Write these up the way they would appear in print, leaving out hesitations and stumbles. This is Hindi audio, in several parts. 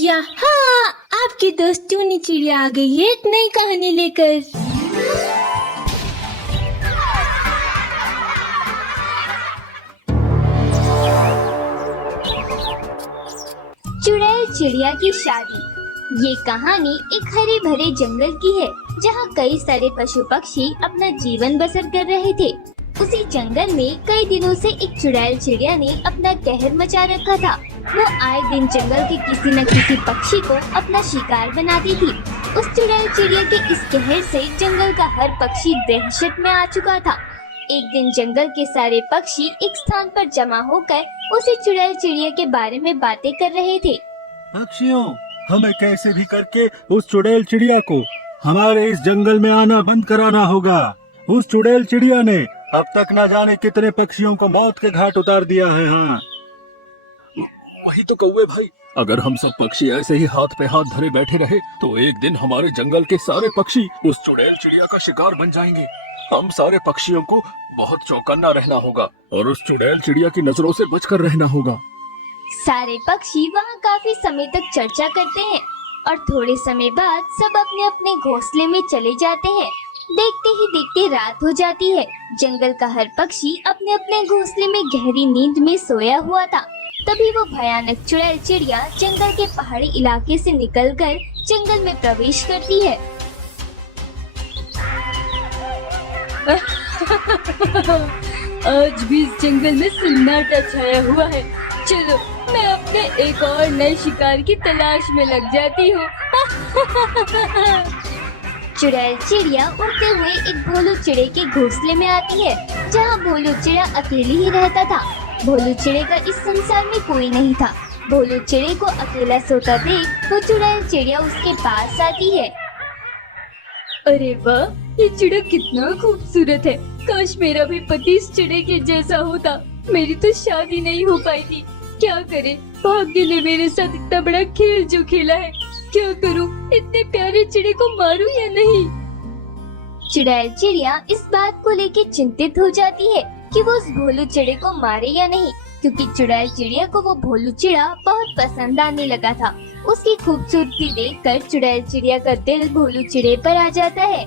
चिड़िया। हाँ, आपके दोस्तों ने चिड़िया आ गई है एक नई कहानी लेकर। चुड़ैल चिड़िया की शादी। ये कहानी एक हरे भरे जंगल की है जहाँ कई सारे पशु पक्षी अपना जीवन बसर कर रहे थे। उसी जंगल में कई दिनों से एक चुड़ैल चिड़िया ने अपना कहर मचा रखा था। वो आए दिन जंगल के किसी न किसी पक्षी को अपना शिकार बनाती थी। उस चुड़ैल चिड़िया के इस कहर से जंगल का हर पक्षी दहशत में आ चुका था। एक दिन जंगल के सारे पक्षी एक स्थान पर जमा होकर उसी चुड़ैल चिड़िया के बारे में बातें कर रहे थे। पक्षियों, हमें कैसे भी करके उस चुड़ैल चिड़िया को हमारे इस जंगल में आना बंद कराना होगा। उस चुड़ैल चिड़िया ने अब तक न जाने कितने पक्षियों को मौत के घाट उतार दिया है। हाँ, वही तो कौवे भाई, अगर हम सब पक्षी ऐसे ही हाथ पे हाथ धरे बैठे रहे तो एक दिन हमारे जंगल के सारे पक्षी उस चुड़ैल चिड़िया का शिकार बन जाएंगे। हम सारे पक्षियों को बहुत चौकन्ना रहना होगा और उस चुड़ैल चिड़िया की नजरों से बचकर रहना होगा। सारे पक्षी वहाँ काफी समय तक चर्चा करते हैं और थोड़े समय बाद सब अपने अपने घोंसले में चले जाते हैं। देखते ही देखते रात हो जाती है। जंगल का हर पक्षी अपने अपने घोंसले में गहरी नींद में सोया हुआ था। तभी वो भयानक चुड़ैल चिड़िया जंगल के पहाड़ी इलाके से निकलकर जंगल में प्रवेश करती है। आज भी इस जंगल में सन्नाटा छाया हुआ है। चलो, मैं अपने एक और नए शिकार की तलाश में लग जाती हूँ। चुड़ैल चिड़िया उड़ते हुए एक भोलू चिड़े के घोंसले में आती है जहाँ भोलू चिड़ा अकेली ही रहता था। भोलू चिड़े का इस संसार में कोई नहीं था। भोलू चिड़े को अकेला सोता देख वो चुड़ैल चिड़िया उसके पास आती है। अरे वाह, ये चिड़ा कितना खूबसूरत है। काश मेरा भी पति इस चिड़े के जैसा होता। मेरी तो शादी नहीं हो पाई थी। क्या करे, भाग्य ने मेरे साथ इतना बड़ा खेल जो खेला है। क्या करूं, इतने प्यारे चिड़े को मारूं या नहीं। चुड़ैल चिड़िया इस बात को लेके चिंतित हो जाती है कि वो उस भोलू चिड़े को मारे या नहीं, क्योंकि चुड़ैल चिड़िया को वो भोलू चिड़ा बहुत पसंद आने लगा था। उसकी खूबसूरती देखकर चुड़ैल चिड़िया का दिल भोलू चिड़े पर आ जाता है।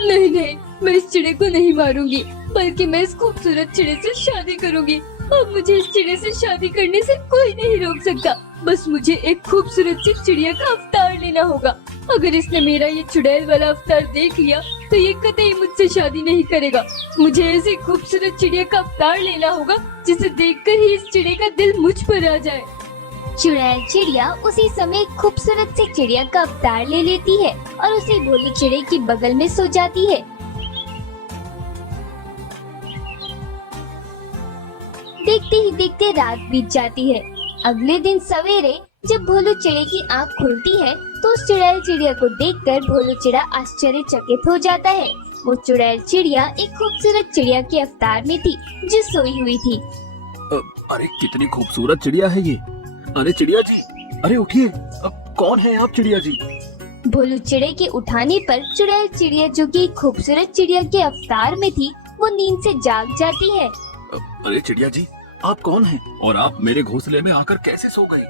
नहीं नहीं, मैं इस चिड़े को नहीं मारूंगी, बल्कि मैं इस खूबसूरत चिड़े से शादी करूंगी। अब मुझे इस चिड़े से शादी करने से कोई नहीं रोक सकता। बस मुझे एक खूबसूरत सी चिड़िया का अवतार लेना होगा। अगर इसने मेरा ये चुड़ैल वाला अवतार देख लिया तो ये कतई मुझसे शादी नहीं करेगा। मुझे ऐसी खूबसूरत चिड़िया का अवतार लेना होगा जिसे देखकर ही इस चिड़े का दिल मुझ पर आ जाए। चुड़ैल चिड़िया उसी समय एक खूबसूरत सी चिड़िया का अवतार ले लेती है और उसी भोलू चिड़े की बगल में सो जाती है। देखते ही देखते रात बीत जाती है। अगले दिन सवेरे जब भोलू चिड़े की आँख खुलती है तो उस चुड़ैल चिड़िया को देखकर भोलू चिड़ा आश्चर्यचकित हो जाता है। वो चुड़ैल चिड़िया एक खूबसूरत चिड़िया के अवतार में थी जो सोई हुई थी। अरे कितनी खूबसूरत चिड़िया है ये। अरे चिड़िया जी, अरे उठिए। कौन है आप चिड़िया जी? भोलू चिड़े के उठाने पर चुड़ैल चिड़िया जो कि खूबसूरत चिड़िया के अवतार में थी वो नींद से जाग जाती है। अरे चिड़िया जी, आप कौन हैं और आप मेरे घोंसले में आकर कैसे सो गए?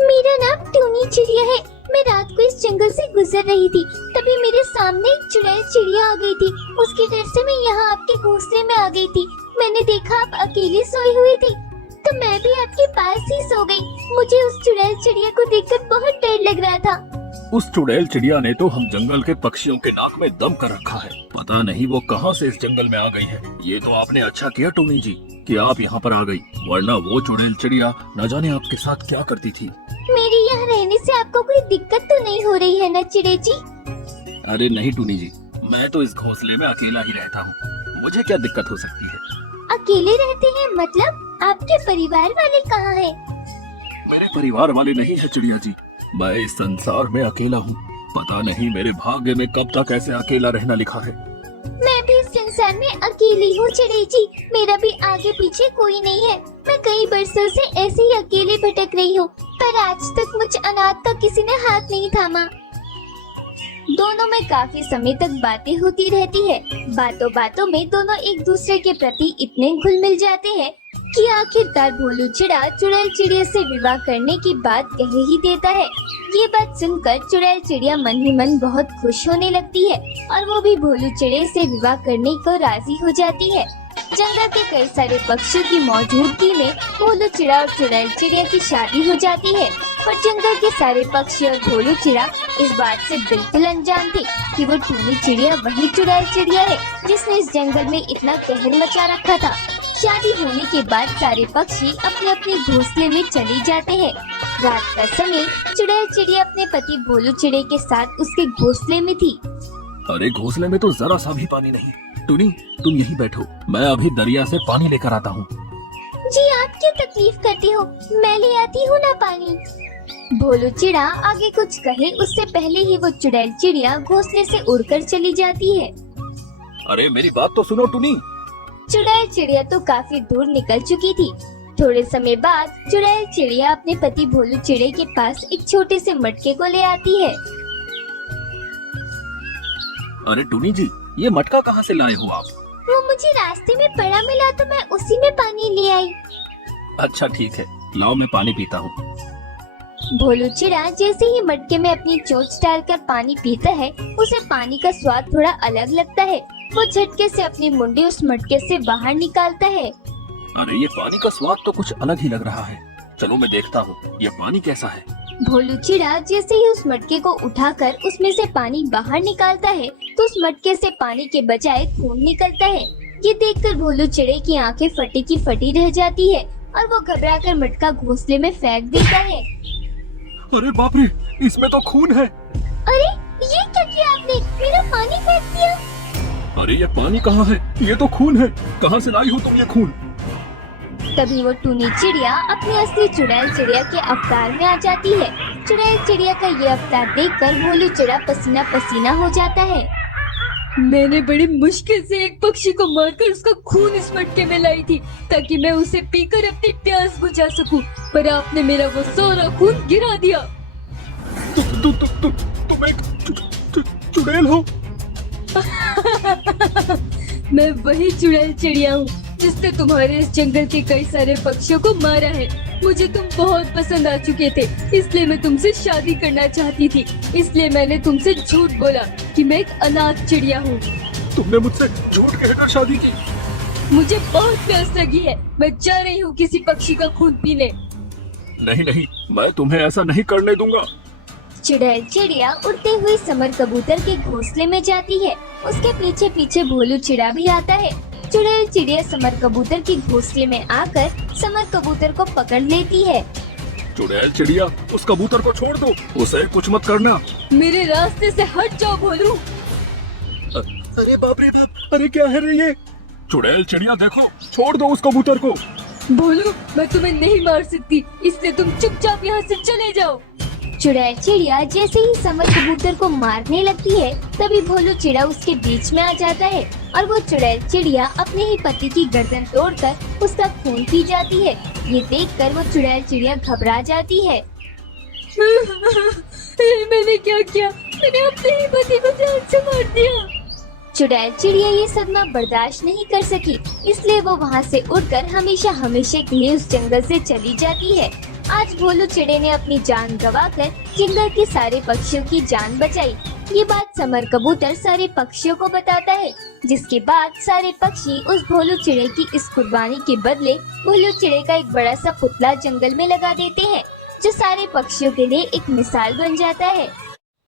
मेरा नाम टूनी चिड़िया है। मैं रात को इस जंगल से गुजर रही थी, तभी मेरे सामने एक चुड़ैल चिड़िया आ गई थी। उसके डर से मैं यहाँ आपके घोंसले में आ गई थी। मैंने देखा आप अकेली सोई हुई थी तो मैं भी आपके पास ही सो गई। मुझे उस चुड़ैल चिड़िया को देखकर बहुत डर लग रहा था। उस चुड़ैल चिड़िया ने तो हम जंगल के पक्षियों के नाक में दम कर रखा है। पता नहीं वो कहां से इस जंगल में आ गई है। ये तो आपने अच्छा किया टोनी जी कि आप यहाँ पर आ गई, वरना वो चुड़ैल चिड़िया न जाने आपके साथ क्या करती थी। मेरे यहाँ रहने से आपको कोई दिक्कत तो नहीं हो रही है ना चिड़े जी? अरे नहीं टोनी जी, मैं तो इस घोंसले में अकेला ही रहता हूँ। मुझे क्या दिक्कत हो सकती है? अकेले रहते हैं मतलब? आपके परिवार वाले कहाँ हैं? मेरे परिवार वाले नहीं है चिड़िया जी। मैं इस संसार में अकेला हूँ। पता नहीं मेरे भाग्य में कब तक ऐसे अकेला रहना लिखा है। मैं भी इस संसार में अकेली हूँ चिड़े जी। मेरा भी आगे पीछे कोई नहीं है। मैं कई बरसों से ऐसे ही अकेले भटक रही हूँ, पर आज तक मुझ अनाथ का किसी ने हाथ नहीं थामा। दोनों में काफी समय तक बातें होती रहती है। बातों बातों में दोनों एक दूसरे के प्रति इतने घुल मिल जाते हैं कि आखिरकार भोलू चिड़ा चुड़ैल चिड़िया से विवाह करने की बात कह ही देता है। ये बात सुनकर चुड़ैल चिड़िया मन ही मन बहुत खुश होने लगती है और वो भी भोलू चिड़े से विवाह करने को राजी हो जाती है। जंगल के कई सारे पक्षियों की मौजूदगी में भोलू चिड़ा और चुड़ैल चिड़िया की शादी हो जाती है। पर जंगल के सारे पक्षी और भोलू चिड़ा इस बात से बिल्कुल अनजान थे कि वो टूनी चिड़िया वही चुड़ैल चिड़िया है जिसने इस जंगल में इतना कहर मचा रखा था। शादी होने के बाद सारे पक्षी अपने अपने घोंसले में चले जाते हैं। रात का समय चुड़ैल चिड़िया अपने पति भोलू चिड़े के साथ उसके घोंसले में थी। अरे घोंसले में तो जरा सा भी पानी नहीं। टुनी, तुम यहीं बैठो, मैं अभी दरिया से पानी लेकर आता हूँ। जी आप क्यों तकलीफ करते हो, मैं ले आती हूँ ना पानी। भोलू चिड़ा आगे कुछ कहे उससे पहले ही वो चुड़ैल चिड़िया घोंसले से उड़कर चली जाती है। अरे मेरी बात तो सुनो टुनी। चुड़ैल चिड़िया तो काफी दूर निकल चुकी थी। थोड़े समय बाद चुड़ैल चिड़िया अपने पति भोलू चिड़े के पास एक छोटे से मटके को ले आती है। अरे टुनी जी, ये मटका कहाँ से लाए हो आप? वो मुझे रास्ते में पड़ा मिला तो मैं उसी में पानी ले आई। अच्छा ठीक है, लाओ मैं पानी पीता हूँ। भोलू चिड़ा जैसे ही मटके में अपनी चोंच डालकर पानी पीता है उसे पानी का स्वाद थोड़ा अलग लगता है। वो झटके से अपनी मुंडी उस मटके से बाहर निकालता है। अरे ये पानी का स्वाद तो कुछ अलग ही लग रहा है। चलो मैं देखता हूँ ये पानी कैसा है। भोलू चिड़ा जैसे ही उस मटके को उठाकर उसमें से पानी बाहर निकालता है तो उस मटके से पानी के बजाय खून निकलता है। ये देखकर भोलू चिड़े की आंखें फटी की फटी रह जाती है और वो घबराकर मटका घोंसले में फेंक देता है। अरे बाप रे, इसमें तो खून है। अरे ये क्या किया आपने, मेरा पानी फेंक दिया। अरे ये पानी कहाँ है? ये तो खून है। कहाँ से लाई हो तुम ये खून? तभी वो टूनी चिड़िया अपनी असली चुड़ैल चिड़िया के अवतार में आ जाती है। चुड़ैल चिड़िया का ये अवतार देखकर भोलू चिड़ा पसीना पसीना हो जाता है। मैंने बड़ी मुश्किल से एक पक्षी को मारकर उसका खून इस मटके में लाई थी ताकि मैं उसे पीकर अपनी प्यास बुझा सकूं, पर आपने मेरा वो सारा खून गिरा दिया। तुम एक चुड़ैल हो? मैं वही चुड़ैल चिड़िया हूँ जिसने तुम्हारे इस जंगल के कई सारे पक्षियों को मारा है। मुझे तुम बहुत पसंद आ चुके थे, इसलिए मैं तुमसे शादी करना चाहती थी। इसलिए मैंने तुमसे झूठ बोला कि मैं एक अनाथ चिड़िया हूँ। तुमने मुझसे झूठ कहकर शादी की? मुझे बहुत प्यास लगी है, मैं जा रही हूँ किसी पक्षी का खून पीने। नहीं नहीं, मैं तुम्हें ऐसा नहीं करने दूंगा। चुड़ैल चिड़िया उड़ते हुए समर कबूतर के घोंसले में जाती है। उसके पीछे पीछे भोलू चिड़ा भी आता है। चुड़ैल चिड़िया समर कबूतर के घोंसले में आकर समर कबूतर को पकड़ लेती है। चुड़ैल चिड़िया, उस कबूतर को छोड़ दो, उसे कुछ मत करना। मेरे रास्ते से हट जाओ भोलू। अरे बाप रे बाप, अरे क्या है रे ये? चुड़ैल चिड़िया देखो, छोड़ दो उस कबूतर को। भोलू, मैं तुम्हें नहीं मार सकती, इसलिए तुम चुपचाप यहाँ से चले जाओ। चुड़ैल चिड़िया जैसे ही समर कबूतर को मारने लगती है तभी भोलू चिड़ा उसके बीच में आ जाता है और वो चुड़ैल चिड़िया अपने ही पति की गर्दन तोड़कर उसका खून पी जाती है। ये देखकर वो चुड़ैल चिड़िया घबरा जाती है। मैंने क्या किया? मैंने अपने ही पति को जान से मार दिया। चुड़ैल चिड़िया ये सदमा बर्दाश्त नहीं कर सकी, इसलिए वो वहाँ से उड़कर हमेशा हमेशा के लिए उस जंगल से चली जाती है। आज भोलू चिड़े ने अपनी जान गंवाकर जंगल के सारे पक्षियों की जान बचाई। ये बात समर कबूतर सारे पक्षियों को बताता है, जिसके बाद सारे पक्षी उस भोलू चिड़े की इस कुर्बानी के बदले भोलू चिड़े का एक बड़ा सा पुतला जंगल में लगा देते हैं, जो सारे पक्षियों के लिए एक मिसाल बन जाता है।